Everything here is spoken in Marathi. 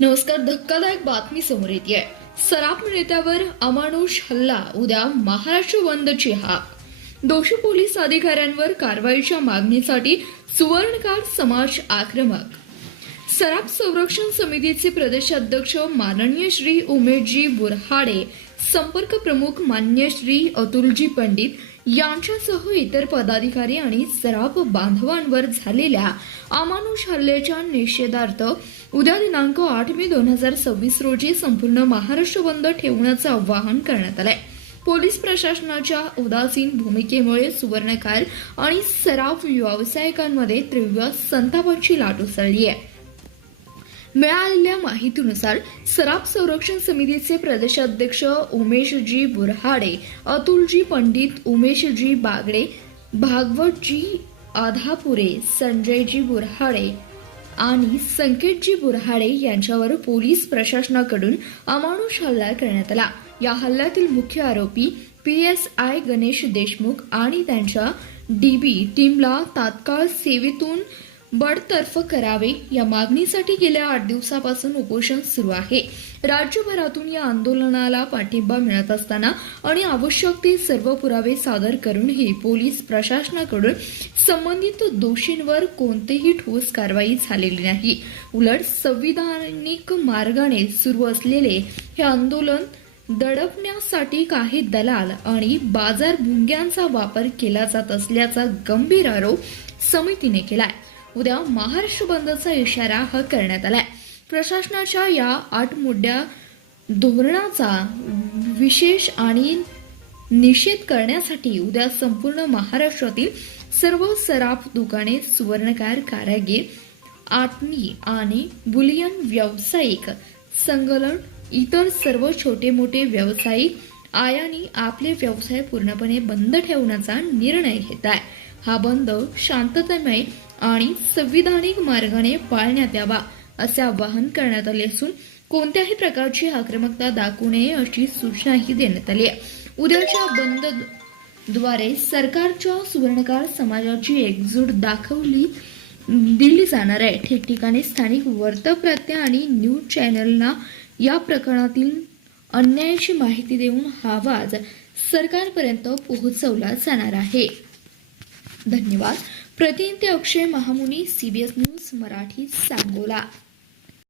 नमस्कार. धक्कादायक बातमी समोर येते. सराफ नेत्यावर अमानुष हल्ला, उद्या महाराष्ट्र बंदची हाक. दोषी पोलीस अधिकाऱ्यांवर कारवाईच्या मागणीसाठी सुवर्णकार समाज आक्रमक. सराफ संरक्षण समितीचे प्रदेशाध्यक्ष माननीय श्री उमेशजी बोरहाडे, संपर्क प्रमुख मान्य श्री अतुलजी पंडित यांच्यासह इतर पदाधिकारी आणि सराफ बांधवांवर झालेल्या अमानुष हल्ल्याच्या निषेधार्थ उद्या दिनांक 8 मे 2026 रोजी संपूर्ण महाराष्ट्र बंद ठेवण्याचं आवाहन करण्यात आलंय. पोलीस प्रशासनाच्या उदासीन भूमिकेमुळे सुवर्णकार आणि सराफ व्यावसायिकांमध्ये तीव्र संतापाची लाट उसळली आहे. मिळालेल्या माहितीनुसार सराफ संरक्षण समितीचे प्रदेशाध्यक्ष उमेशजी बोरहाडे, अतुलजी पंडित, उमेशजी बागडे, भागवतजी आधापुरे, संजयजी बोरहाडे आणि संकेतजी बोरहाडे यांच्यावर पोलीस प्रशासनाकडून अमानुष हल्ला करण्यात आला. या हल्ल्यातील मुख्य आरोपी PSI गणेश देशमुख आणि त्यांच्या DB टीमला तात्काळ सेवेतून बडतर्फ करावे या मागणीसाठी गेल्या 8 दिवसापासून उपोषण सुरू आहे. राज्यभरातून या आंदोलनाला पाठिंबा मिळत असताना आणि आवश्यक ते सर्व पुरावे सादर करूनही पोलीस प्रशासनाकडून संबंधित दोषींवर कोणतीही ठोस कारवाई झालेली नाही. उलट संविधानिक मार्गाने सुरू असलेले हे आंदोलन दडपण्यासाठी काही दलाल आणि बाजार भुंग्यांचा वापर केला जात असल्याचा गंभीर आरोप समितीने केलाय. उद्या महाराष्ट्र बंदचा इशारा करण्यात आलाय. प्रशासनाच्या या 8 मोठ्या धोरणाचा विशेष आणि निषेध करण्यासाठी उद्या संपूर्ण महाराष्ट्रातील सर्व सराफ दुकाने, सुवर्णकार, कारागीर, आटणी आणि बुलियन व्यावसायिक संगलन, इतर सर्व छोटे मोठे व्यावसायिक आयानी आपले व्यवसाय पूर्णपणे बंद ठेवण्याचा निर्णय घेत आहे. हा बंद शांततामय आणि संविधानिक मार्गाने पाळण्यात यावा असे आवाहन करण्यात आले असून कोणत्याही प्रकारची आक्रमकता दाखवू नये अशी सूचनाही देण्यात आली आहे. उद्याच्या बंदद्वारे सरकारच्या सुवर्णकार समाजाची एकजूट दिली जाणार आहे. ठिकठिकाणी स्थानिक वृत्तपत्रे आणि न्यूज चॅनलना या प्रकरणातील अन्यायाची माहिती देऊन हा आवाज सरकारपर्यंत पोहोचवला जाणार आहे. धन्यवाद. प्रतिनिधी अक्षय महामुनी, CBS न्यूज मराठी, सांगोला.